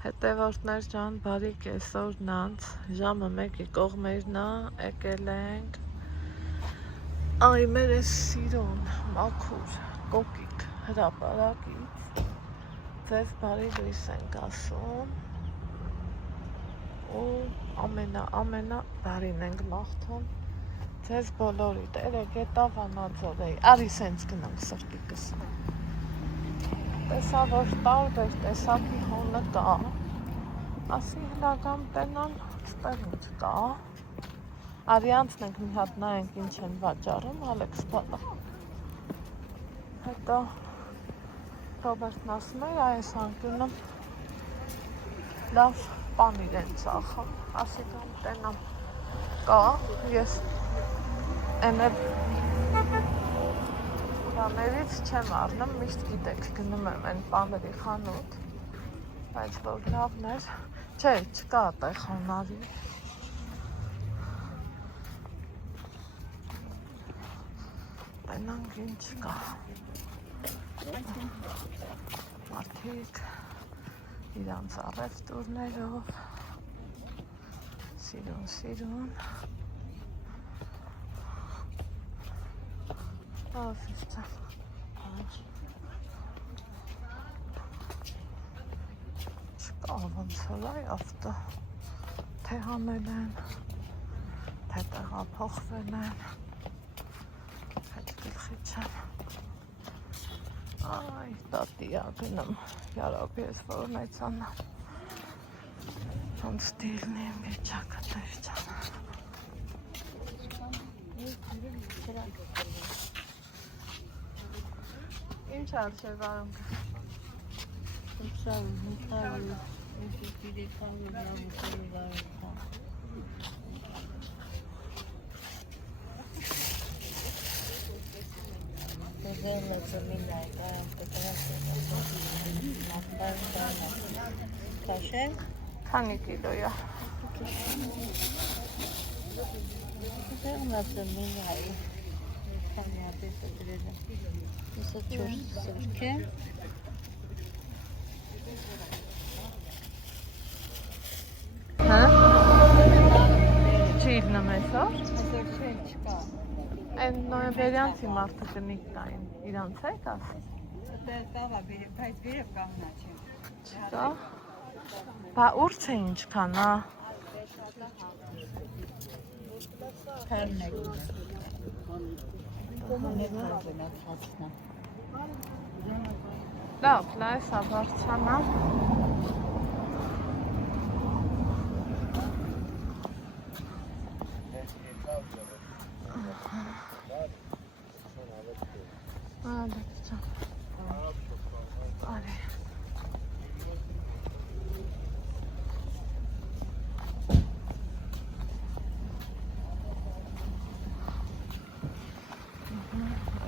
Հետևորդներ ջան, բարի կեսօր նանց, ժամը 1-ի կողմերն է, եկել ենք այ մեր էս սիրուն, մաքուր, կոկիկ հրապարակից ձեզ բարի լույս ենք ասում ու ամենա բարին ենք մաղթում ձեզ բոլորիդ, երեք էտա Վանաձորեի, արի սենց գնանք սրտիկս տեսա, որ տարբեր տեսակի հոնը կա, ասի հլագամ տենան, ստեղ ինչ կա, արի անցնենք մի հատ նայենք ինչ են վաճառում, Ալեքս բալա, հետո Ռոբերտն ասում էր, այս անկյունում լավ պան իրեն ծախում, ասի կամ տենամ կա, ես էնել Բաներից չեմ առնում, միշտ գիտեք, գնում եմ են պաների խանութ, բայց որ լավն էր, չէ, չկա տեղ խոնարի, բենանք ինչ կա, մարդիկ իրանց առևտուրներով, սիրուն, Ահա չկա ոնց հլայ ավտո թե հանել են, թե տեղափոխվել են, հետ գլխի չեմ, այ տատիա գնում, յարապ ես որ մեծանամ, ոնց դիլն եմ վիճակը տեր ջան, ինչ արժև արունգը, քանի կիլոյա, Չիլնը մեզոր? Մեզոր չէ, չկա։ Այն նոյեմբերյանցի մարդը կնիկ տային, իրանց է կասի? Տավա, բայց վերև կաղնա չէ։ Չկա? Բա ուր չէ ինչքան, հա? Քարն է գնա։ Լավ, լայսա բարձանա։ Արի։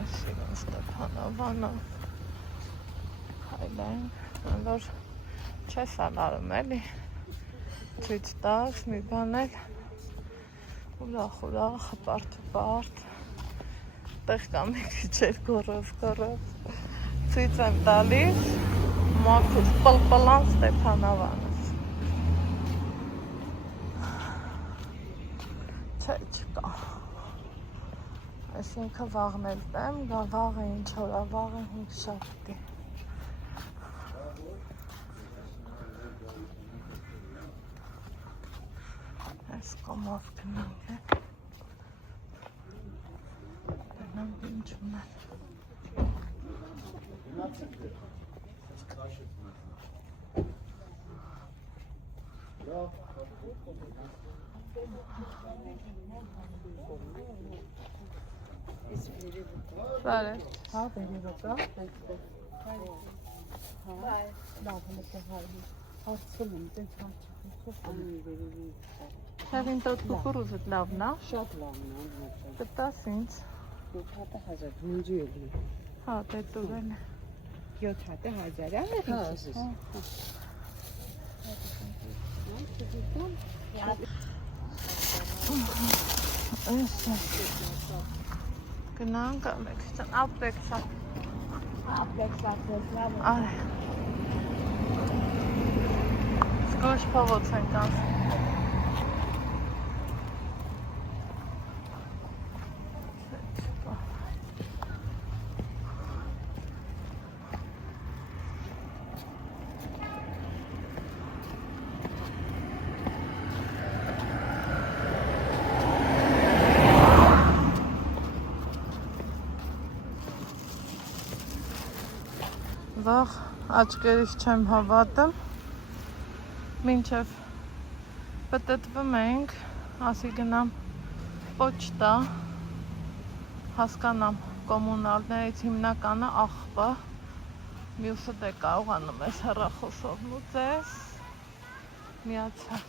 Այսինքն Ստեփանովանը հայլենք, որ չես անարում էլի, ցույց տաս, մի բան էլ, ուրախ, հպարտ, տեղ կա մի քիչ էլ գորով, ցույց եմ տալիս, մաքուր պլպլան Ստեփանովանս, չէ, չկա, այսինքն վաղն էլ տեմ, վաղը ինչ որա, վաղը 5 շաբթի, այս կոմով գնանք է, դրանք ինչ ունեն, Բարև, Հա, վերևը կա, լավ, հարցում եմ, տենց Հեղին տոտ կուկուրուզդ լավն է, շատ լավն է, տտաս ինձ, 7,000 հունջի էլի, հա, դե տուրեն է, 7,000 է, Գնանք ապեքսա, ապեքսա, այ, Ուրիշ փողոց ենք անցնում։ Վաղ աչկերից չեմ հավատում, մինչև պտտվում ենք, ասի գնամ պոչտա, հասկանամ կոմունալներից հիմնականը աղբա, մյուսը դե կարողանում ես հեռախոսով լուծես, միացավ,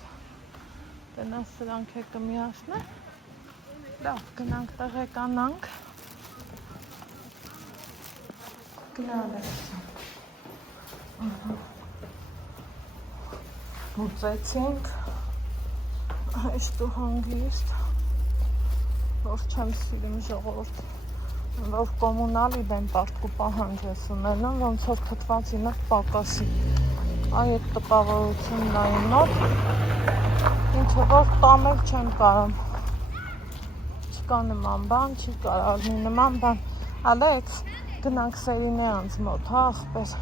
տնաս սրանք է կմիացնե, լավ գնանք տեղեկանանք, գնալ ես Լուծեցինք, հեշտ ու հանգիստ, որ չեմ սիրում ժողովուրդ, որ կոմունալի դեմ պարտկու պահանջ ես ունենում, ոնց որ թթվածի նոր պակասի, այդ տպավորությունն այն նոր, ինքը որ տամել չեմ կարում, չկա նման բան, չի կարող լինի նման բան, Ալեքս, գնանք Սերինե անց մոտ, հա ախպեր,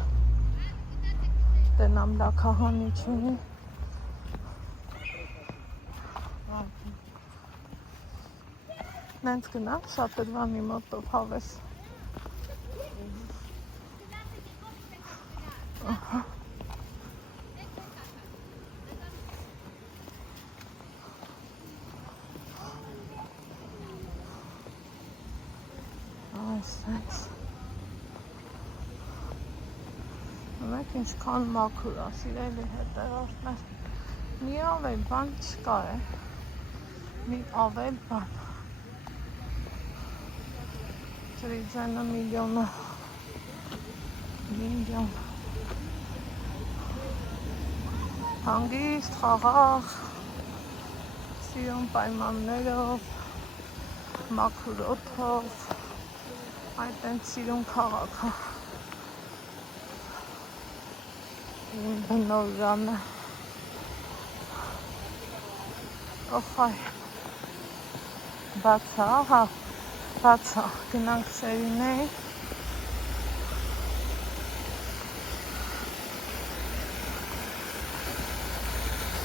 տենամ լաքահանի չունի, նենց գնանք շատերվանի մոտով հավես, այսպես, մեկ ինչքան մաքուր է, սիրելի հետևորդներ, մի ավել բան չկա է, մի ավել բան, ջրի ձենը միլիոնը, հանգիստ, խաղաղ, սիրուն պայմաններով, մաքուր օդով, այդ են սիրուն քաղաքը, իմ բնորանը, օխայ, բացա, ահա, բացա, գնանք Սերինեի,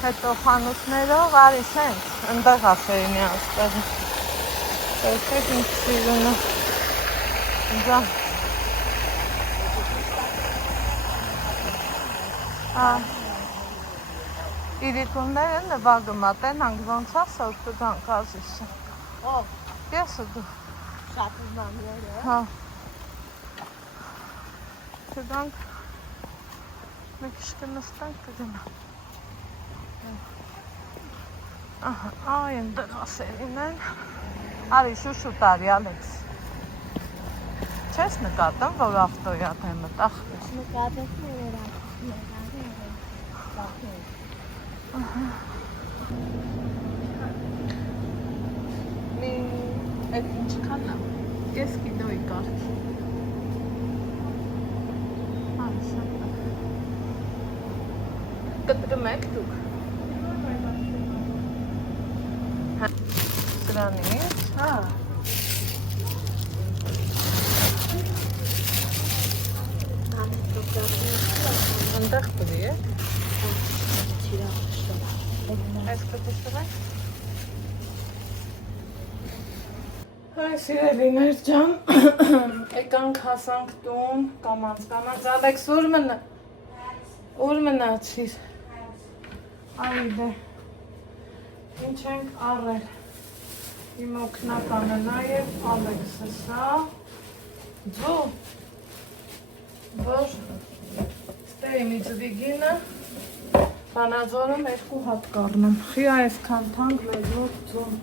հետո խանութներով, արի սենց, ընդեղ ա Սերինեի աստեղը, տեսեք ինք սիրունը, ձան, իրիկունները նվագում ատեն հանք ոնց ասա ու կգանք ազիսը, ես ու դու, հա, կգանք, մեկ իշկը նստանք կգնանք, այ ընդեղ ասերին են, արի շուշու տարի Ալեքս, չես նկատում, որ ավտոյա դեմը տախվես, նկատեցի որ մի այդ ինչքան է, կես կիլոյի կարդի, կտրում եք դուք, սրանից, հա, ընդեղ բրի է, այս կտեսրեք, հայ սիրելիներ ջան, եկանք հասանք տուն, կամանց, Ալեքս ուր մնացիր, այդե, ինչ ենք առել, իմ օգնականը նաև Ալեքսը սա, ձու, որ ստեի մի ձվիգինը, բանաձորում երկու հատ կառնեմ, խիա այսքան թանկ մեր մոտ ձուն,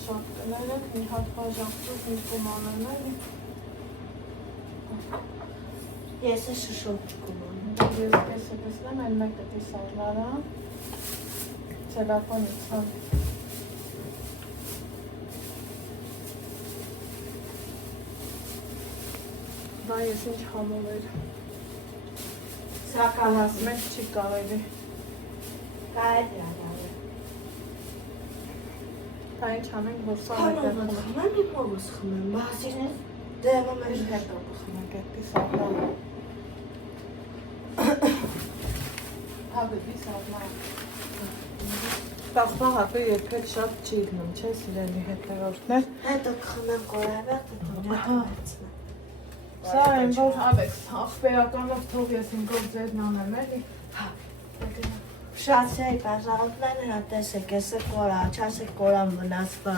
շատ կներեք, մի հատ բաժաղցուկ մի կումանանել Ես է շշոտ կուման Ես կեսը տեսնեմ, այն մեկը տեսարվարա Ցելապոնից հան Նա ես ինչ համով էր։ Սական Ասում եք չի կարելի։ կարելի է։ Դա ինչ անենք, որ սա Քանով մեկը խմեմ, իմ հովս խմեմ, բասին դեպը մեր մեր հետո կխմենք այդի սաղմանը։ Հագդի սաղմանը։ Տախմահատը երբեք շատ չի գնում, չէ սիրելի հետևորդներ։ հետո կխմեմ կորավյատը, տունյա կվերցնեմ։ Սա այն որ Ալեքս, աղբերականով թող ես իմ գործերն անեմ էլի։ Շացեի պաժաղոտներն հա տեսեք, ես է կորա, չասեք կորան վնասա,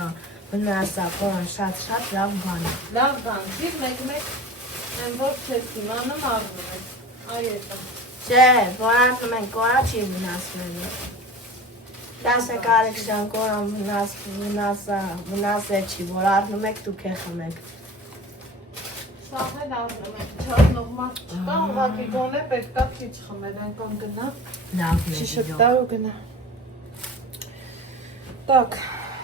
կորան շատ լավ բան է։ Լավ բան, չի մեկ այն որ չես իմանում առնում եք, այ էտա։ Չէ, որ առնում են կորա չի վնասվելու։ Դասեք Ալեքսյան կորան վնասե չի, որ առնում եք դուք է խմեք։ Սաղ էլ առնում եք, չարնող մարդ չկա, ուղղակի գոնե պետքա քիչ խմել, այնքան գնա, Լավ չի շպտար ու գնա։ Так,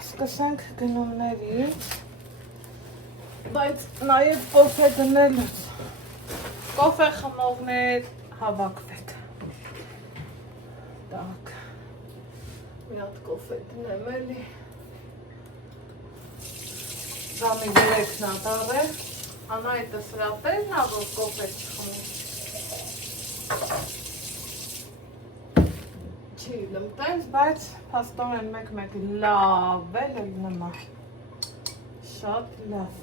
սկսենք գնումներից, բայց նաև կոֆե դնելուց, կոֆե խմողներ հավաքվեք։ Так, մի հատ կոֆե դնեմ էլի, ժամի 3-ն ատաղ է, Անայտը սրա տերն ա, որ կոֆե չխմում։ Չի լմտենց, բայց պաստորեն մեկ լավ էլ լմա։ Շատ լավ։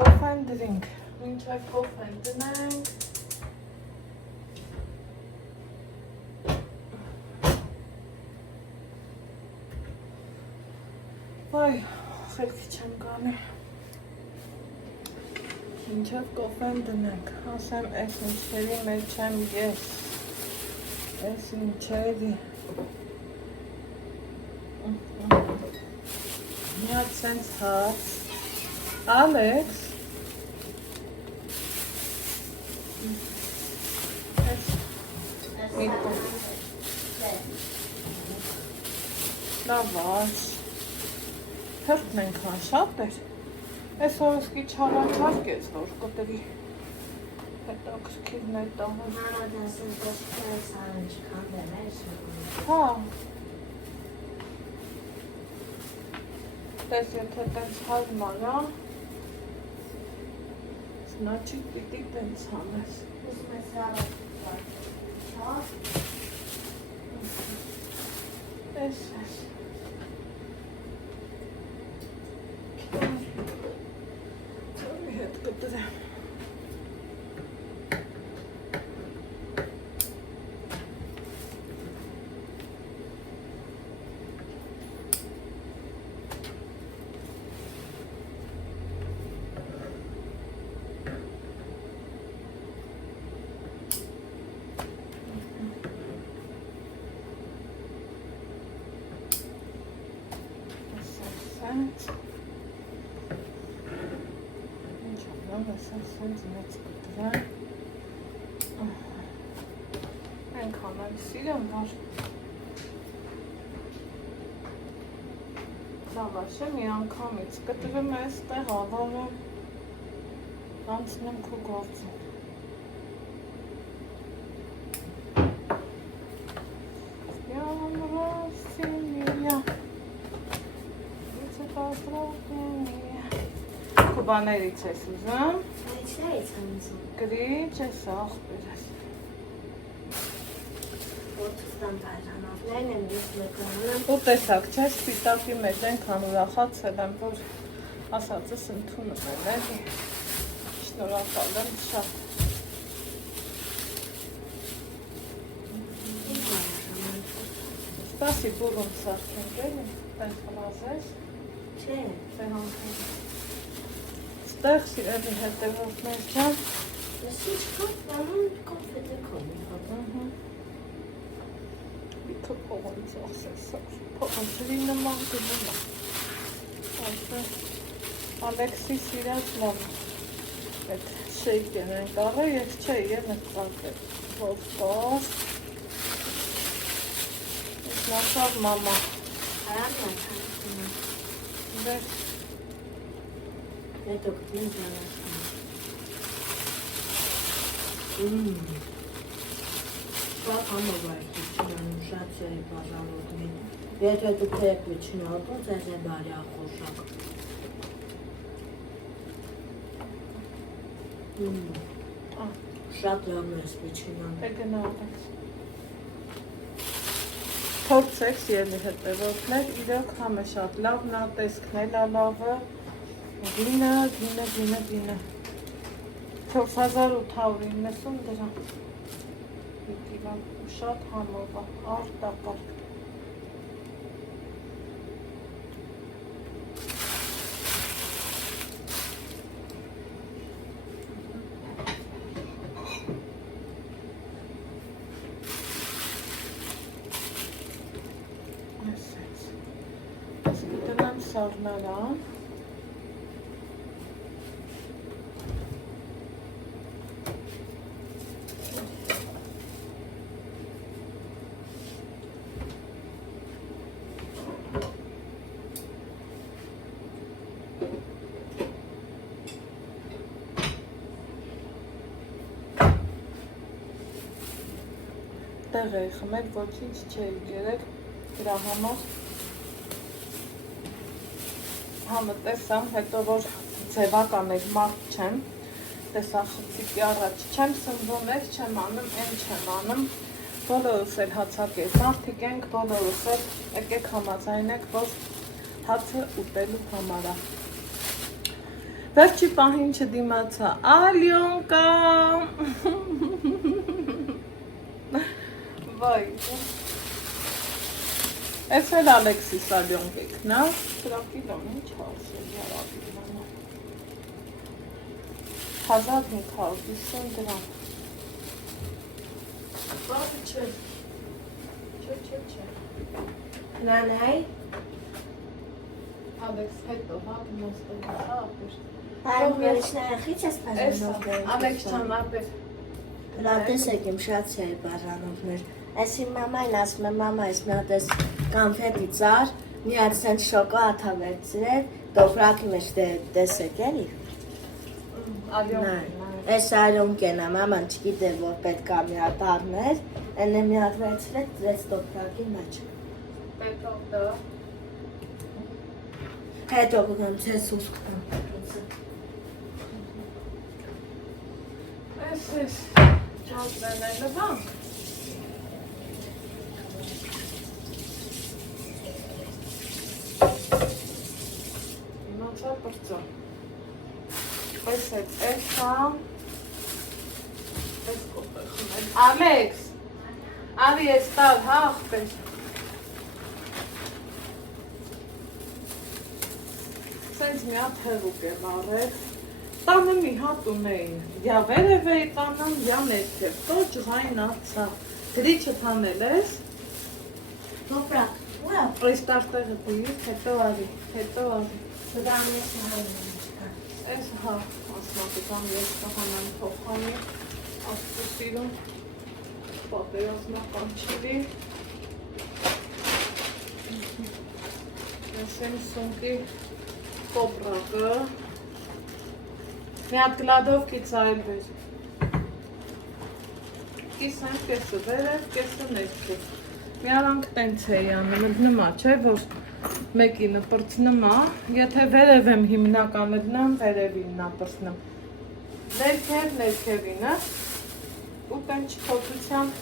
Կոֆեն դրինք, մինչև կոֆեն դնենք։ Այ, խելքի չեմ գանի։ Մինչև կոֆեն դնենք, ասեմ ես ինչերի մեջ եմ ես, ես ինչերի։ Մի հատ սենց հաց, Ալեքս, մի կոֆե, լավաշ, հրտն ենք հա շատ էր, ես օրսկի չավանցարկ ես, որ կտրի հետո կրքիր նետահում։ Նարադասն կոշկերս արեն չքանդեմ է շնորհում։ Հա, տես եթե տենց հազմանա, Значит, պիտի տենց հանես։ Ուզում ես հավատար, չա։ Ես ես։ Մի հետ կտրեմ։ Սենց մեծ կտրեմ, այնքան այլ սիրեմ, որ լավաշը մի անգամից կտրեմ այստեղ ավարում, անցնեմ քո գործում։ Բաներից ես ուզում, Ինչներից եմ ուզում։ գրիչ ես աղբեր ես։ Որդուստան պայժանավներն եմ ես մեկանում։ Ու տեսակ չէ, սպիտակի մեջ ենքան ուրախացել եմ, որ ասածս ընդունում եմ, էլի, շնորհակալ եմ շատ։ Սպասի բուրում սարքենք էլի, տենց խլազես, Չէ։ սեհանքենք։ Ստեղ սիրելի հետևորդներ չան։ Ես ինչ կապանում կոֆե դեկոն։ Իքը փողանց ասես, փողանցրի նման գնում է։ Ալեքսի սիրած լավ, այդ շեյքեր են կարել և չէ ելը ծակել, որ կար, ես նասավ մամա, Հարան է թանքինը։ դեր Հետո կտին ճանասկին։ Շատ համավայրդի չնանում, շատ սերի բազալոտին։ Եթե դուք եք վիչնոտում, ձեզ է բարի ախոշակ։ Շատ լավն ես վիչնան։ Էգնալեք։ Փորձեք ելի հետևորդներ, իրոք համ է շատ լավն է, տեսքն էլ է լավը, գինը, 4890 դրամ։ Շատ համով է, արտակարգ։ Դնամ սարնարան։ Տեղ էի խմել, ոչինչ չէի գերել, դրա համար համը տեսամ, հետո որ ձևական էր մարդ չեմ, տեսա խցիկի առաջ չեմ սնվում, ես չեմ անում, են չեմ անում, բոլորս էլ հացակ էր, մարդիկ ենք, բոլորս էլ եկեք համաձայնեք, որ հացը ուտելու համար է։ Վերջի պահին չդիմացա, Ալյոնկա, վայ, ես էլ Ալեքսիս Ալյոնկեքն է, սրակիլոն ինչ հասել յարավին մանա, 1550 դրամ, բաղը չէ, չէ, Նանայ, Ալեքս հետո, հա, գնոստել, հա, ապեր, Հայմ վերջները խիչ ես ես Ալեքս չան ապեր, Լատես եք իմ շատ սերի բաժանովներ, այս իմ մամային ասում է, մամա ես մի հատ կամֆետի ծար, մի հատ սենց շոկոլադ հավերցրել, տոպրակի մեջ տեսեք էլի։ Այս Ալյոնկեն է, մաման չգիտեր, որ պետք է մի հատ առներ, են մի հատ վերցրել, դրեց տոպրակի մեջ։ պետով դա, Հետո կգամ ձեզ ուսկ տամ։ ես, ճանձրեն այլը բան, իմացա պրծա, ես հետ էսա, ես կոպեր խմել, Ալեքս, արի ես տալ, հա աղպեր, սենց մի հատ հեղուկ եմ արել, տանը մի հատ ունեին, յա վերև էի տանում, յա ներքև, տո ջղային ացա, գրիչը թանել ես, Տոպրակ, ուրա, այս տարտեղը դիր, հետո արի, սուդան ես նահարում եմ։ ես հա, ասմատիկան ես կհանան փոխանի, աստուսիրում, պատերազմական չիլի, ես եմ սունկի տոպրակը, մի հատ գլադովկից այլ վեր, կիսեմ կեսը վերև, կեսը ներքև, մի արանք տենց էի անում, նմա չէ, որ մեկինը պրծնմա, եթե վերև եմ հիմնականը դնամ, վերևինն ապրծնմ, ներքևինը, ու տենց չխոտության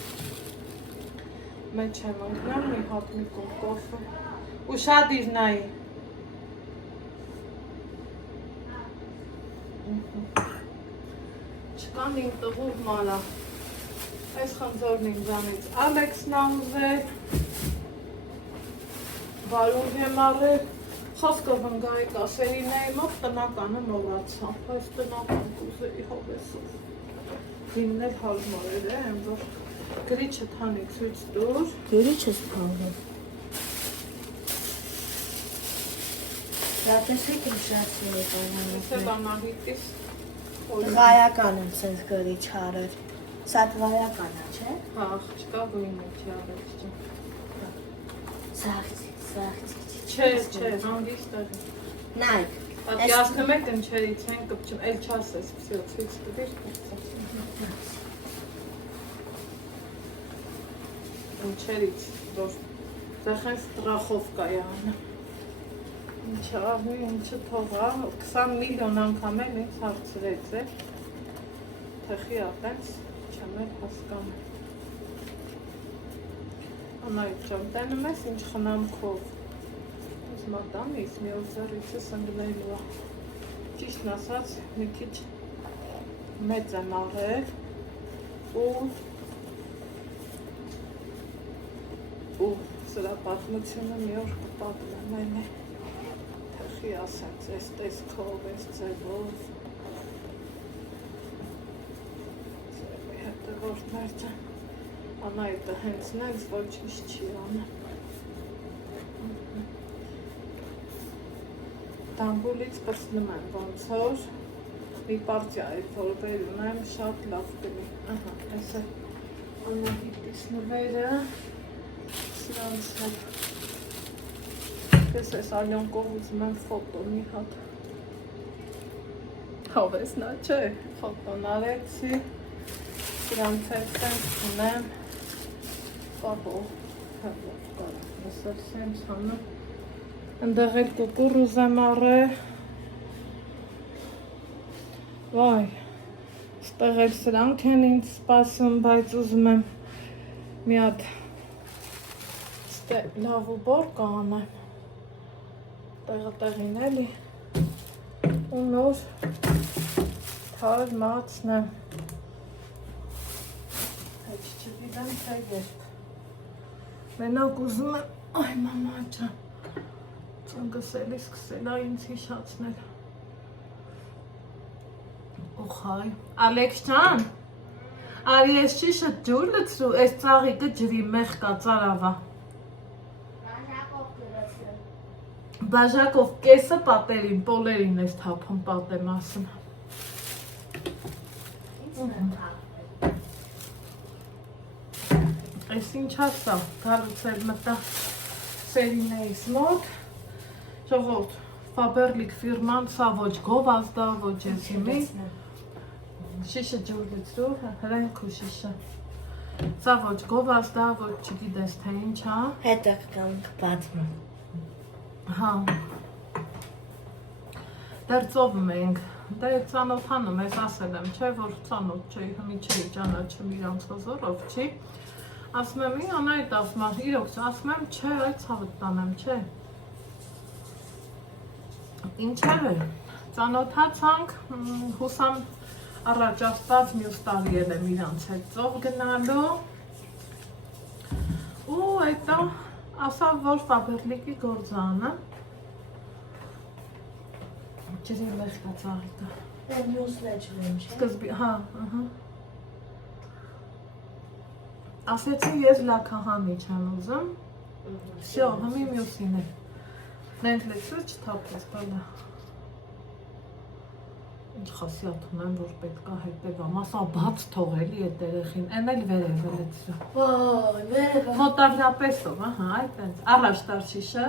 մեջ եմ ընկնեմ, մի հատ մի կում կոֆը, ու շատ իր նայի, չկան իմ տղուր մալա, այս խնձորն իմ ձանից Ալեքսն աղուզել, բարունգ եմ արել, խոսքով ընգայի կասերին էի մոտ տնականը մողացա, այս տնական կուզերի հովեսով, դիմնել հալմարել եմ, որ գրիչը թանիք սույց դուր, Գրիչս փաղում։ Լատես եք իմ շատ սերի ես էլ անահիտիս Տղայական եմ սենց գրի չարեր։ Սա տղայական է, չէ։ Հա, չկա գույնը չի արեցի։ Սաղցի։ Չէ, հանգիստ է։ Նայք։ Այդ 11 ընչերից են կպչում, էլ չասես, всё, ցույց տվիր։ Ընչերից, որ ձախեն ստրախովկա է անը։ Ինչը աղնի, ինչը թողա, 20 միլիոն անգամ էլ ինձ հարցրեց է, թխի ատենց, չեմ էլ հասկանում։ Անայդ ճամ, տենում ես ինչ խնամքով, ես մատանիս մի օզարիցս ընգլելու է, ճիշտն ասած մի քիչ մեծ եմ աղել ու սրա պատմությունը մի օր կպատմեմ այն է, թխի ասենց, ես տեսքով, ես ձևով, ձևի հետևորդներ ջան, Անայդը հենց նենց ոչինչ չի անը։ Տամբուլից պրծնում եմ, ոնց որ մի պարտիա այդ որ բեր ունեմ, շատ լավ կլի։ Ահա, ես է Անահիտիս նվերը, սրանց հետ։ Ես ես Ալյոնկով ուզում եմ ֆոտո մի հատ։ Հով ես նա չէ, ֆոտոն արեցի, սրանց հետ սենց ունեմ, պապով, հատլով կարա, ես էլ սենց հանում, ընդեղ էլ կուկուռուզ եմ առե, վայ, ստեղ էլ սրանք են ինձ սպասում, բայց ուզում եմ մի հատ լավ ու բոր կանեմ, տեղը տեղին էլի, ու նոր թար մացնեմ, հետ չգիտեմ թե երբ, մենակ ուզում եմ, այ մամա ջան, ծնգս էլի սկսել է ինձ հիշացնել, Ուխայ, Ալեքս ջան, արի ես շիշը ջուր լցրու, ես ծաղիկը ջրի մեղ կա ծարավա։ Բաժակով կեսը պատերին, պոլերին ես թափում պատեմ ասում։ Ես ինչ ասա, գալուց էլ մտա Սերինեիս մոտ, ժողովուրդ, Ֆաբերլիկ ֆիրման, սա ոչ գովազդա, ոչ էսիմի, շիշը ջուր լցրու, հրենք ու շիշը, սա ոչ գովազդա, ոչ չգիտես թե ինչ, հա։ Հետը կամ կպատմում։ Հա, դեր ծովում ենք, դե ծանոթանում ես ասել եմ, չէ, որ ծանոթ չէի, հմի չէի ճանաչում իրանց հոզորով, չի, ասում եմ, Անայդ ասում եմ, իրոք, ասում եմ, չէ, այդ ցավդ տանեմ, չէ, ինչեր է, ծանոթացանք, հուսամ առաջ աստված մյուս տարի էլ եմ իրանց հետ ծով գնալու, ու հետո ասավ, որ Ֆաբերլիկի գործանը, ջրի մեղ կա ծաղիկը։ Մյուսն է ջրում, չէ։ Սկզբի, հա, ասեցի ես լաքահանի չեմ ուզում, վсё, հմի մյուսին է։ Նենք լեցրու չթափես, բալա։ Ինչ խասիատ ունեմ, որ պետք է հետևամ, ասա բաց թողելի է երեխին, են էլ վերևը լեցրու։ Ոյ, վերևը։ Ֆոտոգրաֆեսով, ահա, այդպես, առաջ տար շիշը,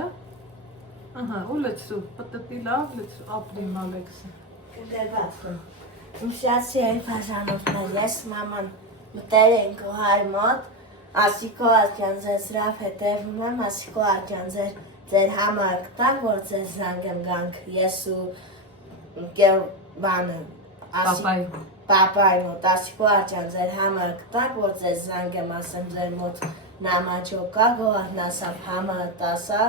ահա, ու լեցրու, պտտի լավ լեցրու, ապրիմ Ալեքսը։ Կդերվածում։ Ուսյացի էի պաշանովներ, ես մաման մտել ենք ու հայ մոտ, ասիկո արկյան ձեր սրավ հետևում եմ, ասիկո արկյան ձեր համար կտակ, որ ձեր զանգեմ գանք, ես ու բանը, պապայի մոտ, ասիկո արկյան ձեր համար կտակ, որ ձեր զանգեմ, ասեմ ձեր մոտ նամաճոկա, գողարն ասավ համը տասա,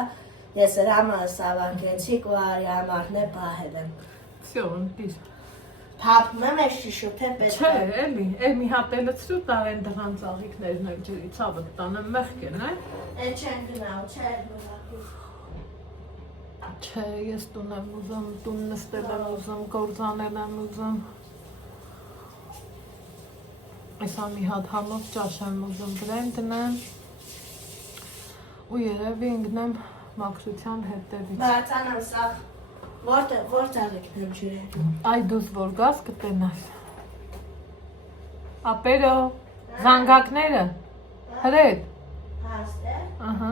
ես էր համը սավակեցիք ու արի համարն է պահել եմ։ Всё, ընտիր։ Թափում եմ ես շիշութ եմ պետք է։ Չէ, էլի մի հատ է լցրու տար են դղան ծաղիկներն էլ ջրի ցավը տանեմ մեղք են, Էդ չեն գնալ, չէ, մրակի։ Չէ, ես տուն եմ ուզում, տուն նստել եմ ուզում, գործանել եմ ուզում։ Այսա մի հատ համով ճաշ եմ ուզում գրեմ դնեմ ու երևի ինգնեմ մաքրության հետևից։ Բարձանամ սաղ Որ ծաղիկն եմ ջրել։ Այ դուս որ գաս կտենաս։ Ապերո, զանգակները, հրետ։ Հաստ է։ Ահա։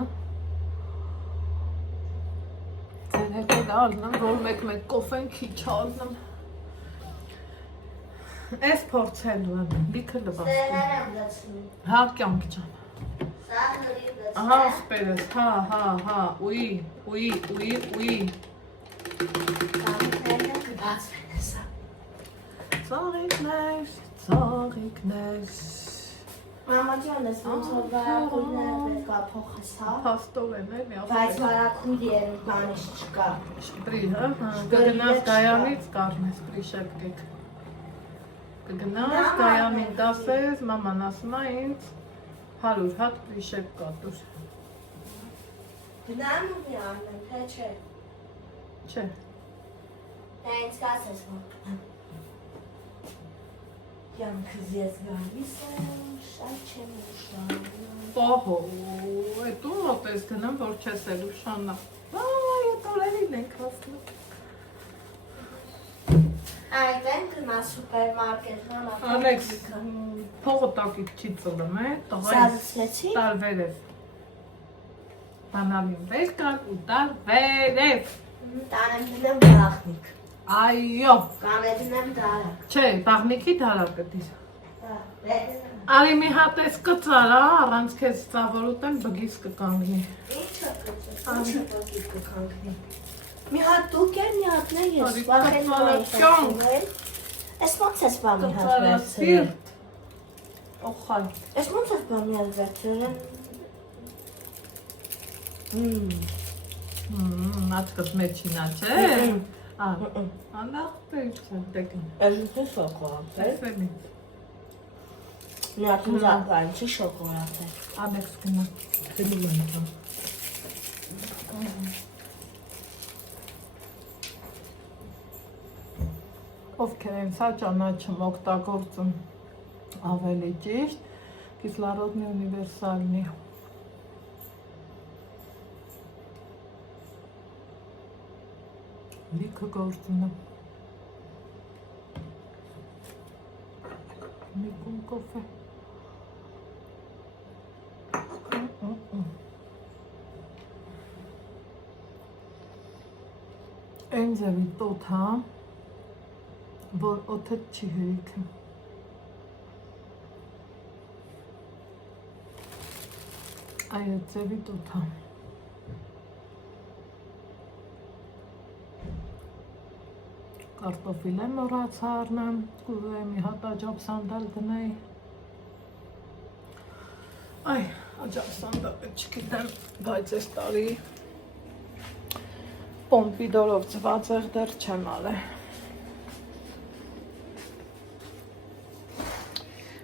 Ձեր հետ էլ ալնեմ, որ մեկ կոֆեն քիչ ալնեմ։ Էս փորձելու եմ, լիքը լվաստում։ Ստերներ եմ լցնում։ Հա, կյանք ջան։ Սաղրի լցնում։ Ահա, սպերես, հա, ուի։ Ծաղիկներն կբացվեն հեսա։ Ծաղիկներ։ Մամա ջան, ես ոնց որ վարակույրները պետք է փոխես, հա։ Փաստորեն էլի, Բայց վարակույր երբ բանիշ չկա։ Շպրի, հա, կգնաս գայանից կարնես, պրի շեպկեք։ Կգնաս գայանին դասես, մաման ասում է ինձ 100 հատ պրի շեպ կատուր։ Գնամ ու մի անեմ, թե չէ։ Չէ։ Դա ինձ կասես որ։ Յանքս ես գալիս եմ, շատ չեմ ուշանում։ Պահո, էդ ու մոտ ես գնամ, որ չես էլ ուշանա։ Այդ օրերին ենք հասնում։ Այդ են գնա սուպերմարկետ, հանա։ Ալեքս, փողը տակիք չի ծլում է, Սազեցի։ տարվերև։ Բանալին վեր կար ու տարվերև։ Տանեմ դնեմ բաղնիկ։ Այո, Կամ է դնեմ դարակ։ չէ, բաղնիքի դարակը դիր։ Վերդնեմ։ Արի մի հատ ես կծարա, առանց քեզ ծավորուտեմ բգիս կկանգնի։ Ինչը կքանքնի։ Մի հատ դուք են, մի հատն է ես։ Արի, Վախեն կծարակյանք։ Ես ոնց ես բա մի հատ վերցրել։ Կծարասիրտ։ Օխայ։ Ես ոնց ես բա մի հատ վերցրել։ Աչքս մեջինա, չէ։ Անախ տեիչ խնդեկն։ Ես ուտի շոկոլադ է։ Էսելի։ Մի հատ ուզակային չի շոկոլադ է։ Ալեքս գնա։ Դրում եմ դա։ Ովքեր են սա ճանաչում օգտագործում ավելի ճիշտ, կիսլարոդնի ունիվերսալնի։ Լիքը գործում եմ։ Մի կում կոֆե։ Այն ձևի տոտ, հա, որ օթետ չի հերիքը։ Այո, ձևի տոտ, հա։ Կարտոֆիլ եմ մոռացա առնեմ, կուզեի մի հատ աջապ սանդալ դնեի։ Այ, աջապ սանդալը չգիտեմ, բայց այս տարի պոմպիդորով ձվածեղ դեռ չեմ արել։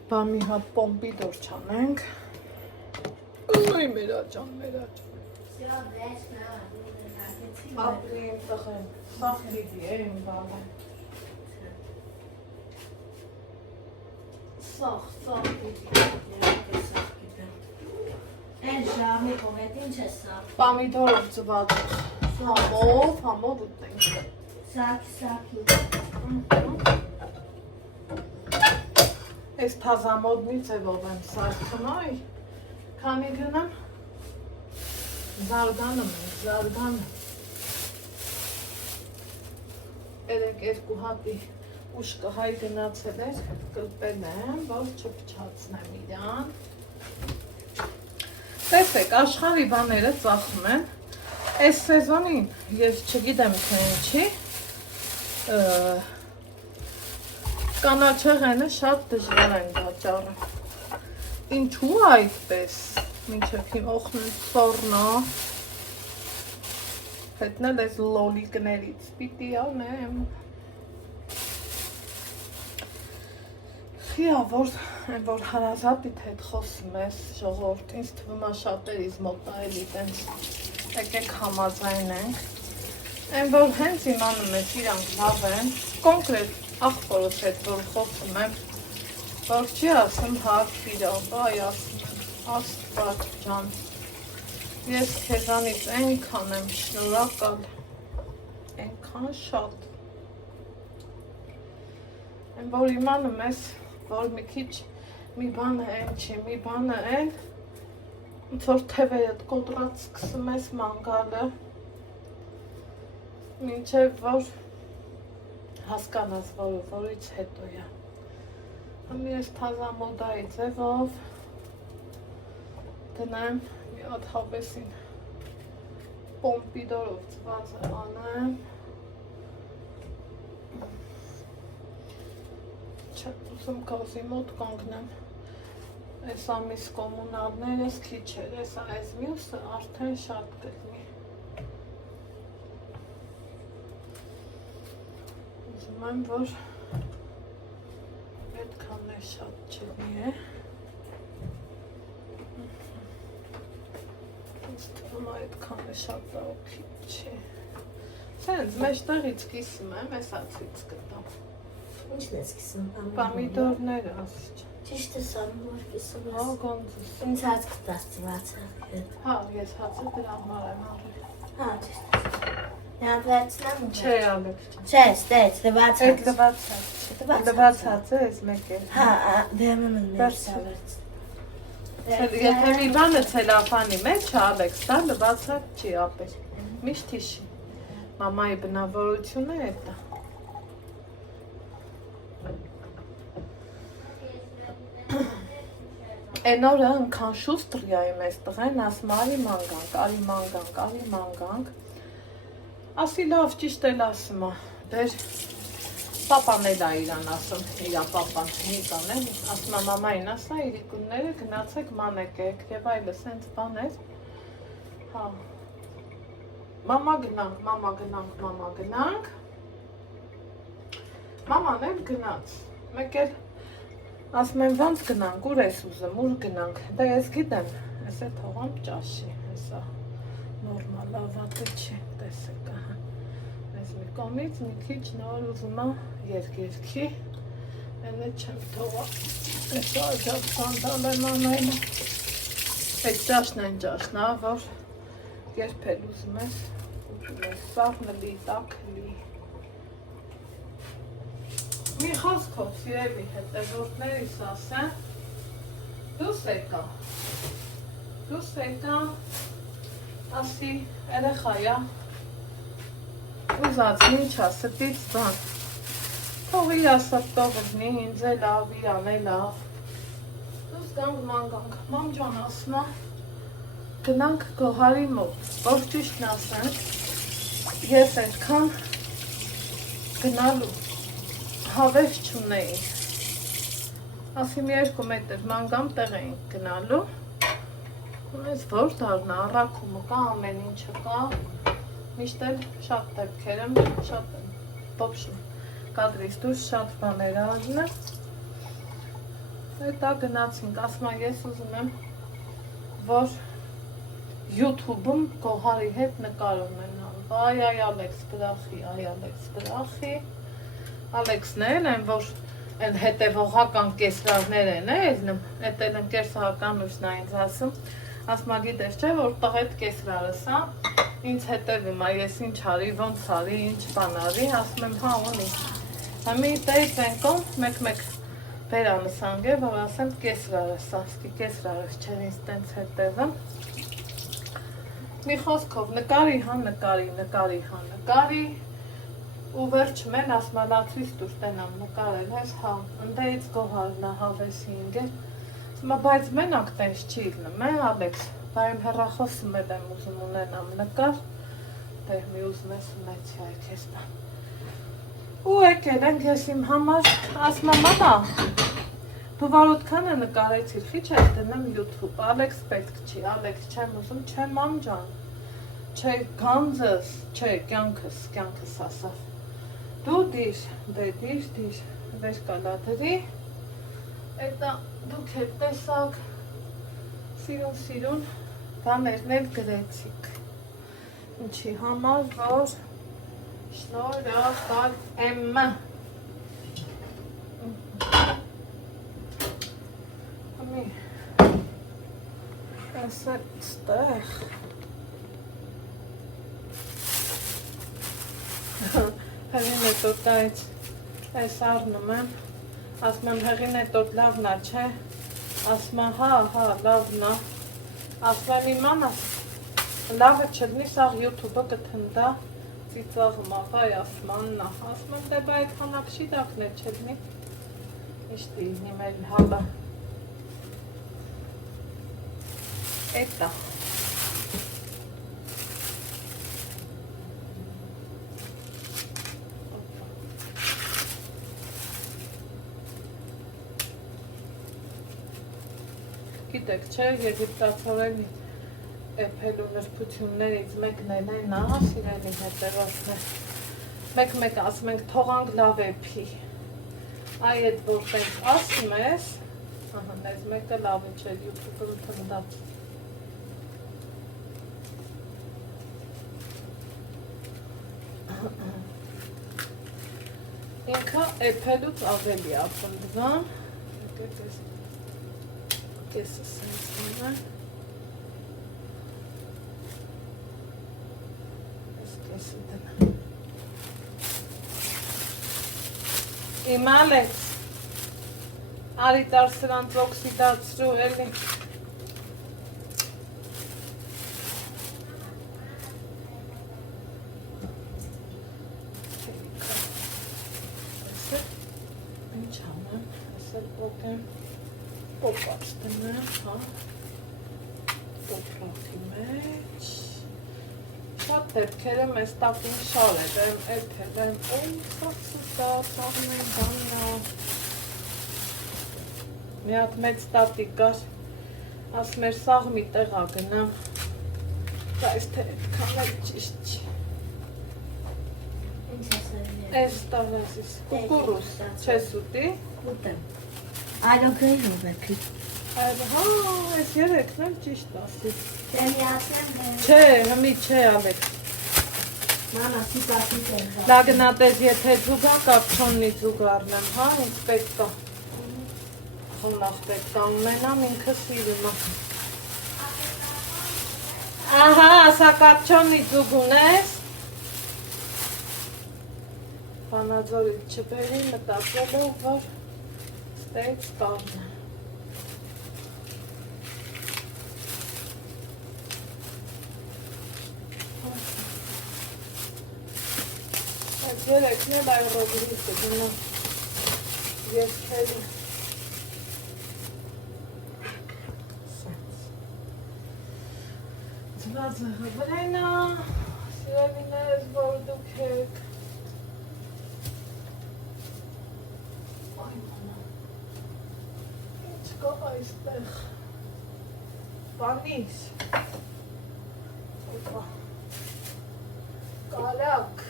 Բա մի հատ պոմպիդոր չանենք։ Այ մերա ջան, մերա ջան։ Ապրի եմ տղեն, սաղ դիդի է իմ բանը։ Սաղ դիդի, են ժամի կողետ ինչ է սաղ։ Պամիդորով ձվածեղ։ Համով ուտնենք։ Սակի։ Այս թազամոդնի ձևով եմ սարքում, այ, քանի գնամ, զարգանում ենք, զարգանը։ Երեք երկու հատի ուշկը հայ գնացել էր, կլպել եմ, որ չփչացնեմ իրան։ Տեսեք, աշխարհի բաները ծախում են, այս սեզոնին ես չգիտեմ թե ինչի, կանաչեղենը շատ դժվար են վաճառել։ Ինչու այդպես, մինչև հիմա օխնեն սորնա, հետնել ես լոլիկներից պիտի անեմ։ Խիա, որ հարազատիդ հետ խոսում ես, ժողովուրդ, ինձ թվում է շատերից մոտ այլի տենց, եկեք համաձայնենք, են որ հենց իմանում ես իրանք լավ են, կոնկրետ աղբորս հետ որ խոսում եմ, որ չի ասում հարկ իրավ, այ ասում եմ, աստված ջան, ես քեզանից այնքան եմ շնորհակալ, այնքան շատ։ Այն որ իմանում ես, որ մի քիչ մի բանը այն չի, մի բանը այն, ոնց որ թևերդ կոտրած սկսում ես ման գալը, մինչև որ հասկանաս, որից հետո է։ Համ ես թազա մոդայի ձևով դնեմ մի հատ հավեսին պոմպիդորով ծվածը անեմ, չեմ ուզում գազի մոտ կանգնեմ, այս ամիս կոմունալներս քիչ էր, այս մյուսը արդեն շատ կլինի։ Ուզում եմ, որ այդքան է շատ չլինի է։ Ստվում այդքան է շատ դաոքի չի։ Սենց մեջտեղից կիսում եմ, ես ացից կտամ։ Ինչն ես կիսում, Պամիդորները ասիչ։ Ճիշտ է սարում, որ կիսում Հա, ես։ գոնձս։ Ինձ հաց կտաս ծվածը։ Հա, ես հացը դրա համար եմ արել։ Հա, ճիշտ է։ Նա վերցնեմ ու Չէ, Ալեքս ջան։ Չէ, ստեյց, լվաց Այդ հաց։ լվաց հացը էս մեկ է։ Հա, դեմը մն Վերցրու։ վերց։ Եթե մի բանը ցելոֆանի մեջ է, Ալեքս, դա լվաց հաց չի ապեր։ Միշտ հիշի։ Մամայի բնավորությունը է դա։ Այն օրը ընքան շուստրի այմ ես տղեն, ասում արի մանգանք, ասի լավ ճիշտ էլ ասում է, բեր, պապան էլ է իրան ասում, իրա պապան, մի բան էլ, ասում է մամային ասա, իրիկունները գնացեք մանեկեք, և այլը սենց բան էր, հա, մամա գնանք, մաման էլ գնաց, մեկ էլ, ասում եմ ոնց գնանք, ուր ես ուզում, ուր գնանք, դա ես գիտեմ, ես է թողամ ճաշի, հեսա նորմալ ավատը չի, տեսեք ահա, ես մի կոմից մի քիչ նոր ուզում երկերքի, ենը չեմ թողա, հեսա աջակ սանդալ եմ անայնը, այդ ճաշն են ճաշն, որ երբել ուզում ես, ուզում ես սաղն լի, տակ լի, մի խոսքով սիրելի հետևորդներիս ասեմ, դուս եկա, ասի երեխայա, ուզած ինչ աստից բան, թող իր ասատով լնի, ինձ է լավ, իրան է լավ, դուս գանք մանգանք, մամ ջան ասմա, գնանք գոհարի մոտ, որ ճիշտն ասենք, ես այդքան գնալու, հավես չունեի, ասիմ 2 մետր մանգամ տեղ էինք գնալու, ես որ դարնա, առակումը կա, ամեն ինչը կա, միշտ էլ շատ դեպքեր եմ, շատ եմ, բոբշն, կադրից դուրս շատ բաներ արնը, հետա գնացինք, ասմա ես ուզում եմ, որ YouTube-ում գոհարի հետ նկար ունենալ, այ Ալեքս բրախի, Ալեքսն էլ են, որ են հետևողական կեսրարներ են էդ էլ ընկեր սահական ուսն է ինձ ասում, ասմա գիտես չէ, որ տղետ կեսրարս հա, ինձ հետևում է, ես ինչ արի, ոնց արի, ինչ բան արի, ասում եմ հա ունի, մի տեից են կոմ, մեկ բերանս անգե, որ ասեմ կեսրարս, ասկի կեսրարս չեն ինձ տենց հետևը, մի խոսքով նկարի, ու վերջում են ասմանացվից դուր տենամ նկարել, հես հա, ընդեից գոհարն է հավեսի ինգել, բայց մենակ տենց չի իլնում է, Ալեքս, բայմ հեռախոսում էլ եմ ուզում ունենամ նկար, դեղ մի ուզում ես ունեցի այ կեսնա, ու եկել ենք ես իմ համար, ասմա մամա, դու վարոտքանը նկարեցիր, խիչ ես դնեմ YouTube, Ալեքս պետք չի, Ալեքս չեմ ուզում, չէ մամ ջան, չէ գանձս, չէ կյանքս ասավ, դու դիր, վեր կալադրի, էտա դուք էլ տեսակ, սիրուն, բաներն էլ գրեցիք, ինչի համար, որ շնորհակալ եմ, այս է ստեղ, Հեղին է տոտայից այս առնում եմ, ասում եմ հեղին է տոտ լավնա, չէ, ասում եմ հա, լավնա, ասում եմ իմ անաս, լավը չլնի, սաղ յութուբը կթնդա, ծիծաղը մաղայ, ասում աննա, ասում եմ դե բայ այդ խանակ շիրակն է չլնի, իշտի իմ էլ հալը, էտա, Գիտեք, չէ, եգիպտացորեն էփելու նրբություններից մեկն են այն ահա սիրելի հետևորդն է։ Մեկ ասում ենք թողանք լավ էփի։ Այ այդ որ տենց ասում ես, ահա, այս մեկը լավ է չէ, YouTube-ում թնդած։ Ինքը էփելուց ավելի ապնդվան, եկեք ես կեսը սենց է, ես կեսը դնա։ Իմ Ալեքս, արի տար սրանց օքսիդացրու էլի։ Ինչ անեմ, ես էլ պոկեմ։ Պոպած տնեմ, հա, տոպրակի մեջ, շատ դեպքերը մեզ տակին շարել եմ, էթել եմ, սաղսուտա, ծաղն եմ, բաննա, մի հատ մեծ տատի կար, ասում էր սաղ մի տեղա գնամ, այս թե էտքան էլ ճիշտ չի, այս տավազիս, կուկուրուս, չես ուտի, ուտեմ, այլոքրեի հովեքի, հա, այս երեքն էլ ճիշտ ասի, տեմիացեմ չէ, հմի չէ ալեք, մամա սիպասի տեմ, լագնատես եթե ձուգա կապչոննի ձուգ առնեմ, հա, ինձ պետք կա, խոնախ պետք կա, ունենամ ինքը սիրում է, ահա, ասա կապչոննի ձուգ ունես, բանաձորից չբերի, մտածելով, որ ստեից կառնը, Երեքն էլ այռոգրիպը գնա երկերի ձվածը հվրենա, սիրելիներս, որ դուք եք ինչ կա այստեղ բանիս կարակ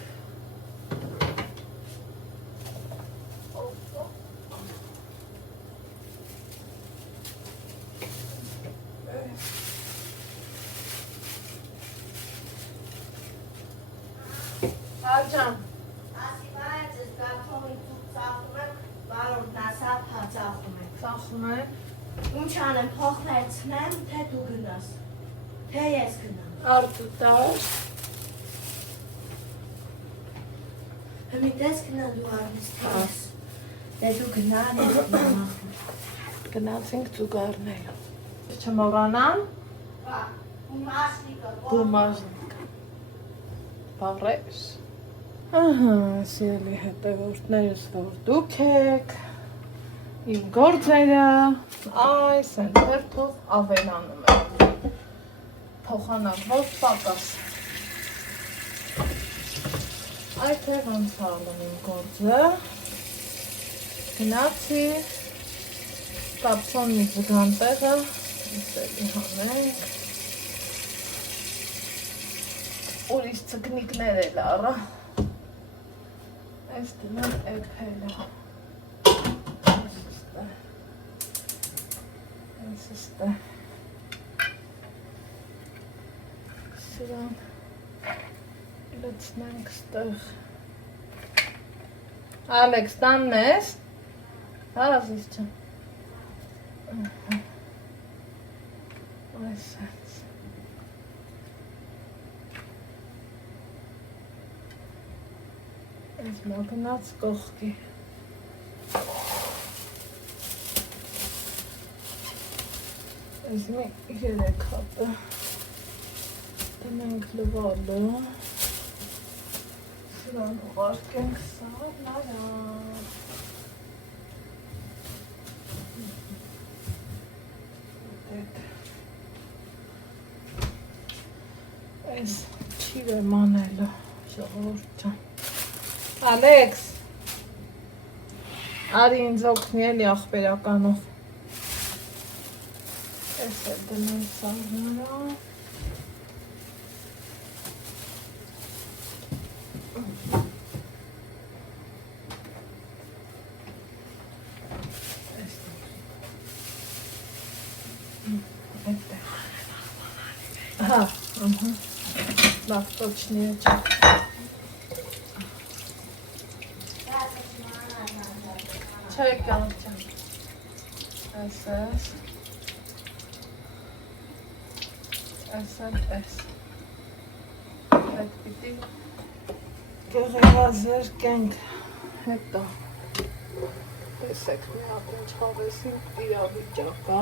Ալջան ասի վայց ես գարթողի ծուկ ծախում եմ, բարոդ նասապ հա ծախում եմ, ծախում են ինչ անեմ փող վերցնեմ, թե դու գնաս, թե ես գնամ, արդու տար հմի տես գնա դու արնես, թե ես, թե դու գնար ես գնամ ախում, գնացինք ծուգարնելու չմոռանամ բումաժնիկը բաղրեշ ահա սիրելի հետևորդներս որ դուք եք իմ գործերը այս ընթեր թող ավելանում եմ փոխանակ ոչ պակաս այդ է ոնց ալում իմ գործը գնացի կապչոնի ձգան տեղը իսելի հանենք ուրիշ ծգնիկներ էլ առա այս դնեմ էփելը այսստե սրան լցնենք ստեղ Ալեքս տանն ես հա ազիզ չեմ այսպես Այս մագնած կողքի այս մի երեք հատը դնենք լվալու սրան ուղարկենք սառնարան այս չի վեմանելը ժողովուրդ ջան Ալեքս արի ինձ օգնի էլի ախպերականով այս է դնում սառնարան Ահա, լավ, ոչնի է ջան Չէ կանք ջան Այս ես Այս Այդ պիտի գեղեղազերկենք հետո Տեսեք մի հատ ինչ հավեսին իրավիճակա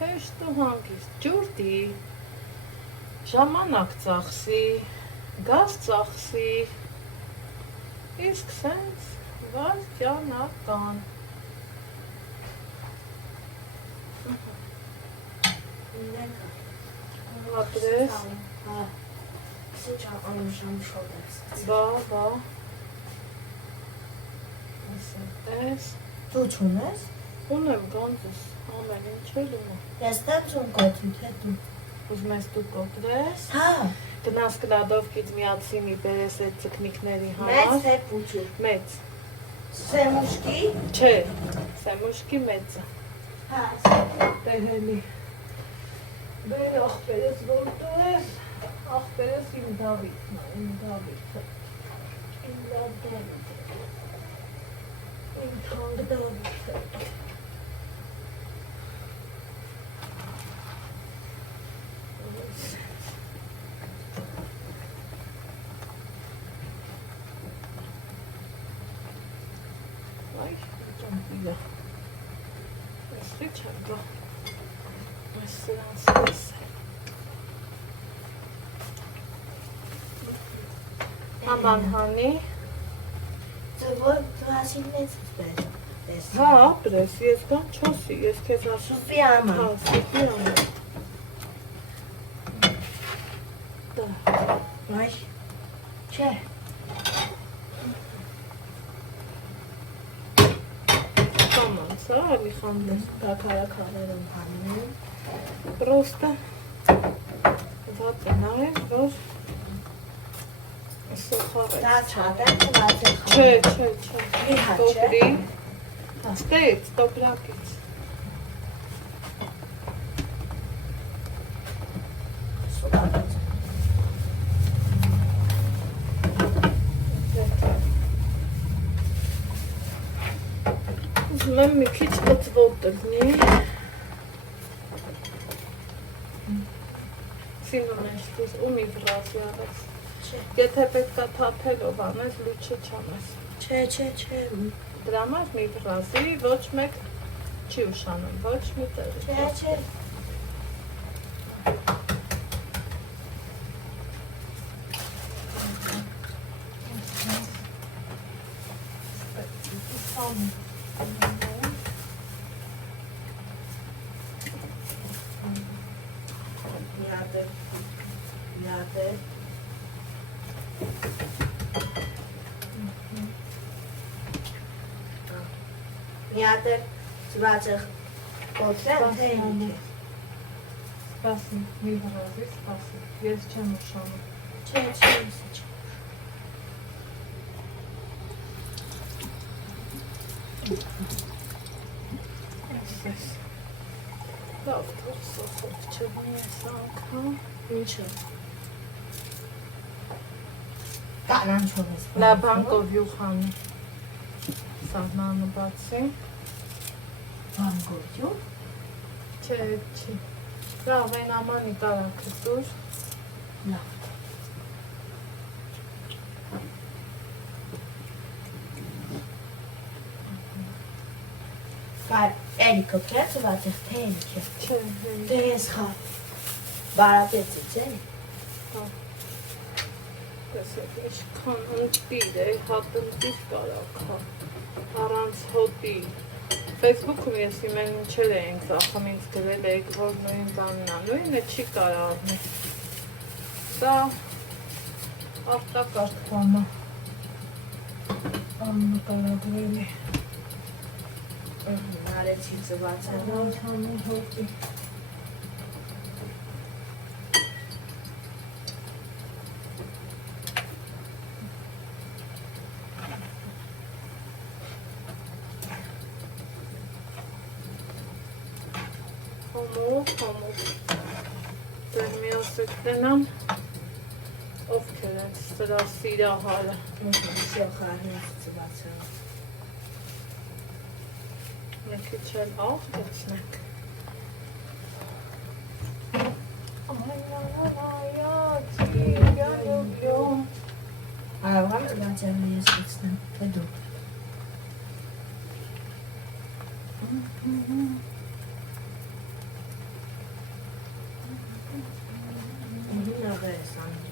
Հեշտ ու հանգիստ, ջուրդի, ժամանակ ծախսի, գազ ծախսի, իսկ սենց վարդյանական Հատրես Բա Ասետես Դու չունես Ունեմ գանձս, ամեն ինչ էլ ունեմ Ես դեմ չուն կոթի, թե դու Ուզում ես դու կոտրես Հա Գնաս կլադովկից միացիմի բերես այդ ծկնիկների Մեծ համար թե պուչու Մեծ Սեմուշկի Չէ, սեմուշկի մեծը Հա Տեհելի Բեր ախպերես որ դու ես Ախպերես իմ Դավիթն է, իմ Դավիթը Իմ Դավիթը Իմ թանկ Դավիթը Ay, tranquila. Estoy echando. Nuestras Aman hani. Դու ասին մեծ ես Հա, ապրես, ես բան չոսի, ես քեզ ասում Սուֆի աման Հա, սուպի աման Դա Այ Չէ Կամանց, հա, ալի խանդես Կակարականեր եմ հանում Պրոստը Դա նայեմ, որ Սոխարեց Դա չատեմ կվացել Չէ Մի հատ չէ Տոպրի Աստեց, տոպրակից Սուպապից Ուզում եմ մի քիչ կծվոտ տնի Սինո մեջ դուս ումի վրազի արես Եթե պետք է թաթելով անես, լուչը չանես Չէ Դրա համար մի վրազի, ոչ մեկ չի ուշանում, ոչ մի տեղի Չէ Մի հատ էլ ծվածը կոտրեմ, թե ինչ է Սպասի, մի վրազի, սպասի, ես չեմ ուշանում Չէ, Ես Լավ, թող սոխով չվնի ես անգամ Ինչը Կանան չունես Լաբանկով յուխանի Սաղնանը բացի Բանկով յուխ Չէ, չի Լավ, այն ամանի տարանքը դուր։ Լավ։ Կար էլիկը կերծված է, թե էլիք է։ Չէ, Դե ես խավ։ Բարապեցից է։ տեսեք, ինչքան ընտիր է, հատ ընտիր կարակա, առանց հոտի։ Facebook-ում ես իմեն ինչեր էինք ծախում, ինձ գրել էիք, որ նույն բանն է, նույնը չի կարա առնի։ Սա արտակարգ բան է, աննկարագրել է։ Արեցի ծված է, Առանց համի հոտի։ Համով, դեր մի ասեք տնամ, ովքեր են սրա սիրահարը։ Սիոխարնից ծված է։ Մի քիչ էլ աղ գցնենք։ Կարող եմ բացել ես գցնեմ, թե դու։ Նավեր ես անում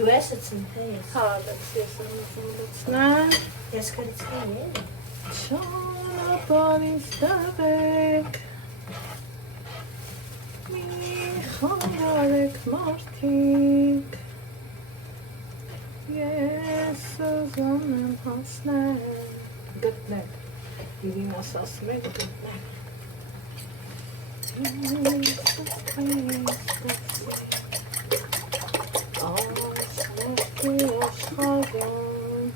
Դու ես ըցին, թե ես։ Հա, դեքս ես եմ ուզում Ես կրիցնի է։ Չանապարից տղեք, մի խանգարեք մարդիկ, ես ուզում եմ հասնել, գտնեք, իրինաս ասում եք գտնեք, Աշնորհքի աշխարհում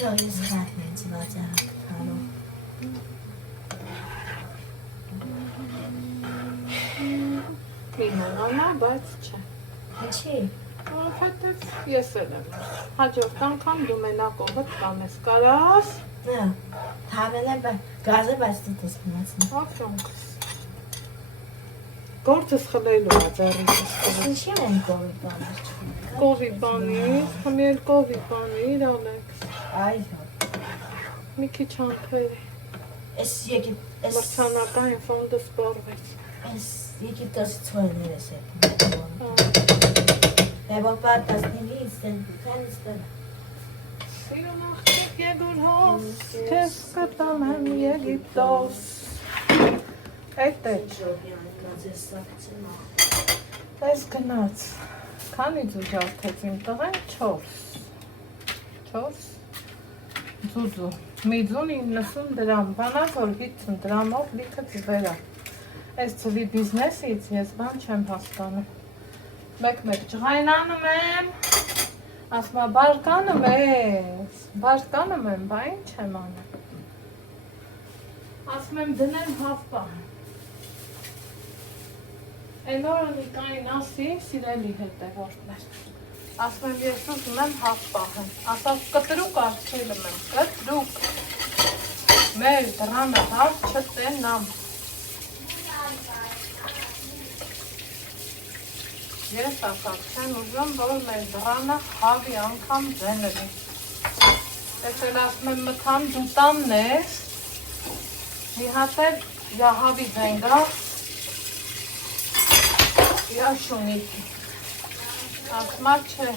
Դու ես խաթն են ծված է հալու։ Իմանալա, բայց չէ։ Ինչի։ Որովհետև ես էլ եմ։ Հաջորդ անգամ դու մենակողդ կանես, կարաս։ Նա, թավել է գազը բայց դու տես մնացնի։ Ակյոնքս։ Գործս խլելու է ձեռիքս։ Ինչի են կովի բաներ չկան։ Կովի բանից, հմի էլ կովի բանիր, Ալեքս։ Այո։ Մի քիչ անփեր։ Ես եկի, ես Մրցանակային ֆոնդը սպառվեց։ Եգիպտոսից հորներ ես եկում։ Եվոպատ 15-ից դեն քանից դեն։ Սիրուն աղջիկ Եգոր հոս, քեզ կտամ եմ Եգիպտոս։ Այդ է։ Այս գնաց։ Քանի ձու ջարդեց իմ տղեն 4 ձուձու։ Մի ձուն 90 դրամ, բանաց որ 50 դրամով լիքը ձվերա։ Այս ձվի բիզնեսից ես բան չեմ հասկանում։ Մեկ ջղայնանում եմ, ասմա բարկանում եմ, բա ինչ եմ անում։ Ասում եմ դնեմ հավպահ։ Այն օրը Նիկային ասի, սիրելի հետևորդներ։ Ասում եմ ես ուզում եմ հավպահեմ։ Ասավ կտրուկ արձելում եմ, կտրուկ։ Մեր դրանը հարց չտենամ։ Ես ասավ չեմ ուզում, որ մեր դրանը հավի անգամ ձենելի։ Ես էլ ասում եմ մթան դու տանն ես, մի հատ էլ հավի ձենգա, Շունիկի, ասմա չէ,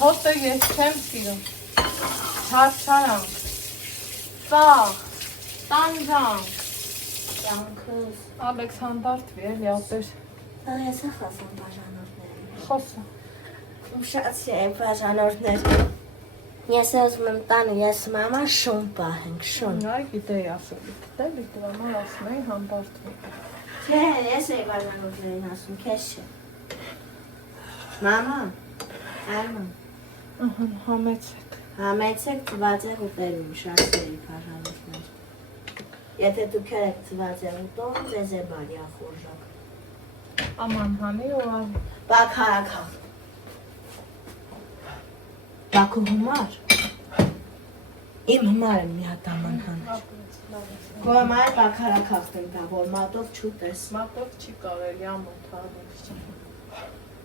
հոտը ես չեմ սիրում, չարչարանք, ծաղ, տանջանք, Յանքս։ Ալեքսանդարտվի էլ յատեր, Ես է խասում բաժանորդներին։ խոսը, Շատ սիրեմ բաժանորդներ։ Ես ուզում եմ տանը, ես մամա շուն պահենք, շուն։ այ գիտեի ասելի, գտելի դրամար ասում էի համբարտվի։ Չէ, ես էի բաժանորդներին ասում, քեզ չէ։ Մամա, արմա, Համեցեք, Համեցեք ծվածեղ ուտելուն, շատ սերի պարհանիքներ։ Եթե դուք եք ծվածեղ ուտում, ձեզ է բարյա խորժակ։ Aman hani o Bak haraka. Bak o humar. İm humarım ya tamam hanır. Koymay bak harakaktım da olmadı çutes. Մատով չի կարելի ամոթարել։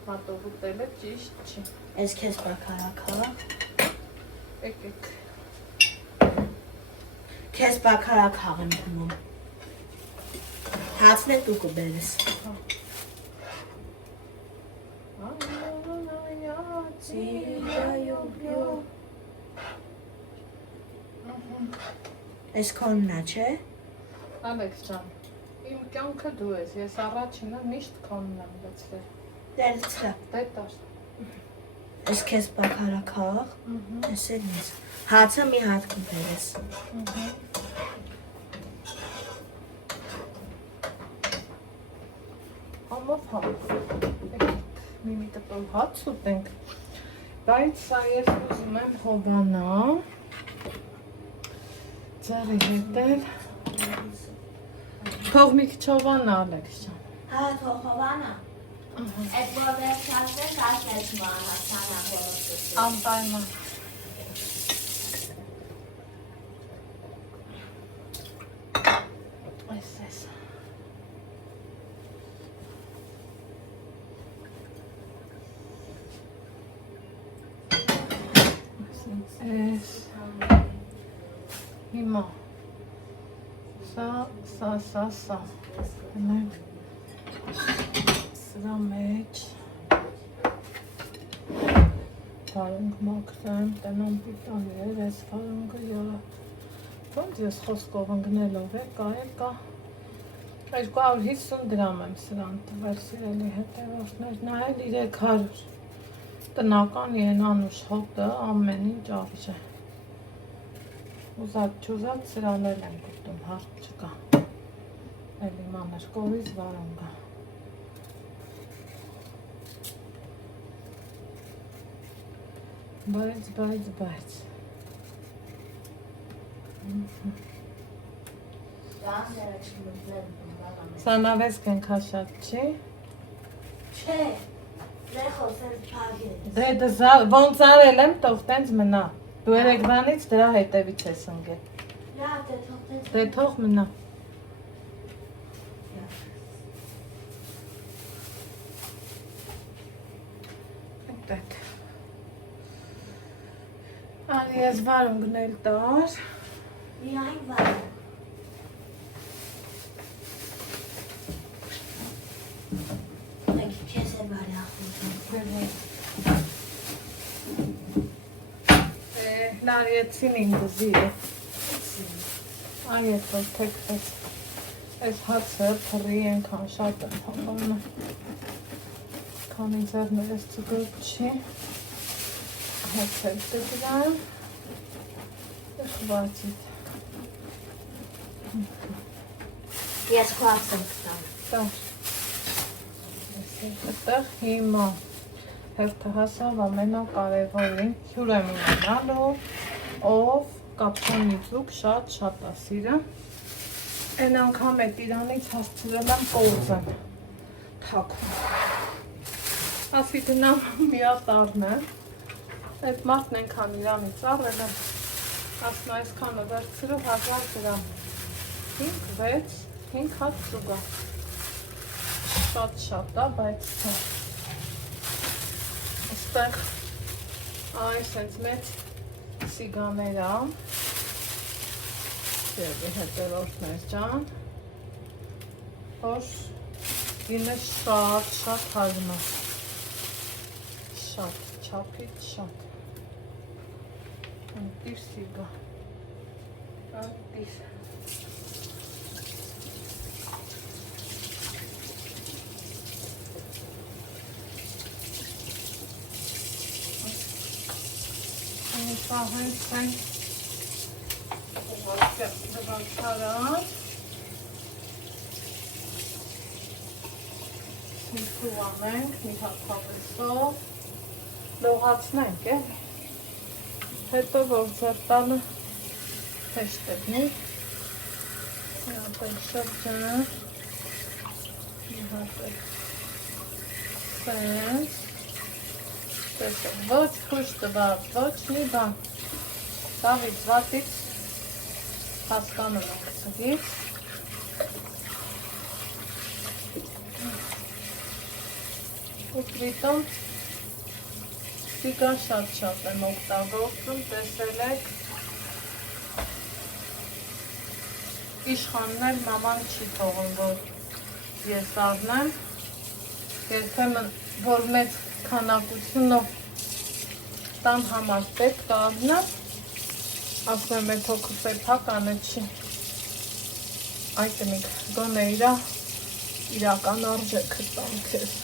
Մատով ուտելը ճիշտ չի։ Ez kes bak haraka. Եկեք։ Kes bak harakağım bunun. Hatsne duku beriz. Ez konuna չէ։ Ալեքս ջան, իմ կյանքը դու ես, ես առաջինը միշտ քոնն եմ լցրել։ Դերցրա։ Դե տար։ Ez kes bak harakağ. Ez eliniz. Hatsa mi hat kuperes. Ամով հաց։ Մի տպով հաց ուտենք։ Բայց սա ես ուզում եմ հովանա։ Ձարի հետել։ Թող մի քիչ հովանա Ալեքս ջան։ Ha tohovana. Et border şartlar karşılaş bana sana konuşuyorsun. Անպայման։ Այս։ Այս։ Հիմա։ Սա։ Մենք սրա մեջ Վարունգ մաքրեմ, տնամ պիտաներ, այս վարունգը յորա։ Ոնց ես խոսքով ընգնելով կա 250 դրամ եմ սրան տվել սիրելի հետևորդներ, նայել 300 տնական ենանուշ հոտը ամեն ինչ արժե։ Ուզած չուզած սրան էլ եմ գտում, հարկ չկա։ Էլի մանր կովից վարունգը։ Բայց։ Սանավես կենքաշատ չի։ Չէ, դե խոսել փագել։ Դե ոնց արել եմ, տող տենց մնա։ Դու երեքվանից դրա հետևից ես ընկել։ Լա, դե թողտես։ Դե թող մնա։ Այդտեղ։ Անի ես վարունգն էլ տար։ Միայն վարը։ Եք քեզ է բարի ախուտում։ Լարիեցին իմ դզիրը։ Այդ որ թեքվեց։ Այս հացը փռի ենքան շատ եմ հողանը։ Քանի ձերներս ծգոտ չի։ Հացել տգրան։ Խվացիտ։ Ես խվացեմ կտամ։ Տար։ Այդտեղ հիմա հերթը հասավ ամենակարևորին հյուր եմ ունենալու, ով կապսոնի ձուկ շատ է սիրը։ Են անգամ էտ իրանից հասցրել եմ կողզեմ թաքում։ Ասի գնամ միատարն է, այդ մարդն ենքան իրանից առել եմ, ասնա այսքանը վերցրու 1000 գրամ, 5 հատ ծուգա, շատ է, բայց թե, աստեղ այս հենց մեծ սիգաներ ամ, Եվի հետևորդներ ջան, որ ինը շատ հազմ է, շատ, չապից շատ, ընտիր սիգա, ընտիր, Սա հենց են դվանքարան Սինքու անենք, մի հատ հավեսով լողացնենք, հետո որ ձերտանը հեշտ է դնի։ Հատել շրջան, հատել սենց, տեսեք, ոչ խուշ տված, ոչ մի բան, սավից վատից հասկանում եք սգից, ու պրիտոմ սիկան շատ եմ օգտագործում, տեսել եք, իշխանն էլ մաման չի թողում, որ ես առնեմ, երբեմն, որ մեծ քանակությունով տան համար պետք առնեմ, ասում եմ, այդ հոգու սեփականը չի, այդ միկ գոնե իրական արժեքը տամ քեզ,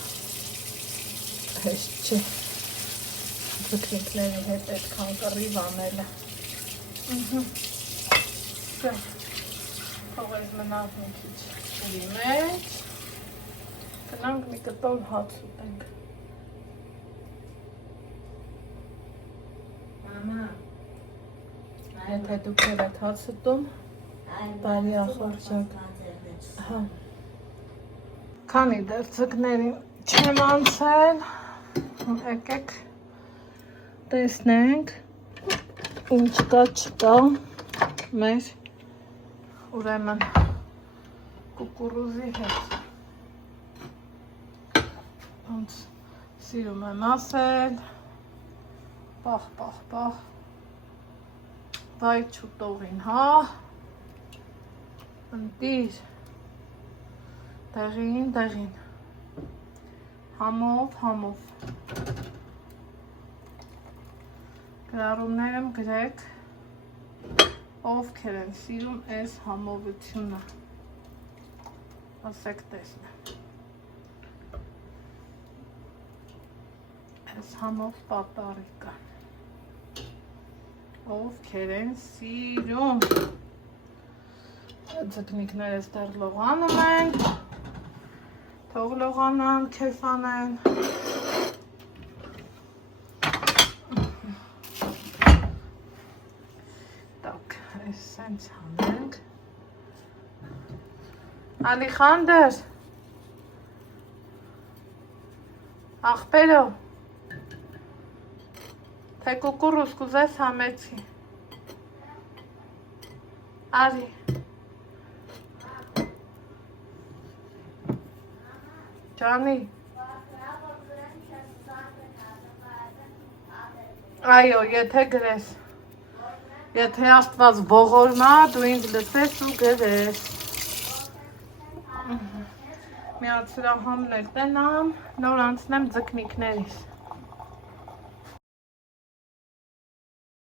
հեշտ չի, ձգնիկների հետ այդքան կռիվ անելը, թողես մնաց մի քիչ ջրի մեջ, գնանք մի կտոր հաց ուտենք։ Մամա, Եթե դուք էլ եք հաց ուտում, բարի ախորժակ։ Հա։ Քանի դեռ ձկներին չեմ անցել, եկեք տեսնենք, ինչ կա չկա մեր ուրեմն կուկուրուզի հետ, ոնց սիրում եմ ասել, պախ, վայ չուտողին, հա, ընտիր, դեղին, համով, գրառումներ եմ գրեք, ովքեր են սիրում այս համովությունը, ասեք տեսնեմ, այս համով պատարիկը, ովքեր են սիրում, ձկնիկներս դեռ լողանում են, թող լողանան, քեֆ անեն, սենց հանենք, Ալիխանդր, աղբերո, թե կուկուրուզ կուզես համեցի, արի, ջանի, այո, եթե գրես, Եթե աստված ողորմա, դու ինձ լսես ու գրես։ Միացրահամն էլ տնամ, նոր անցնեմ ձկնիկներիս։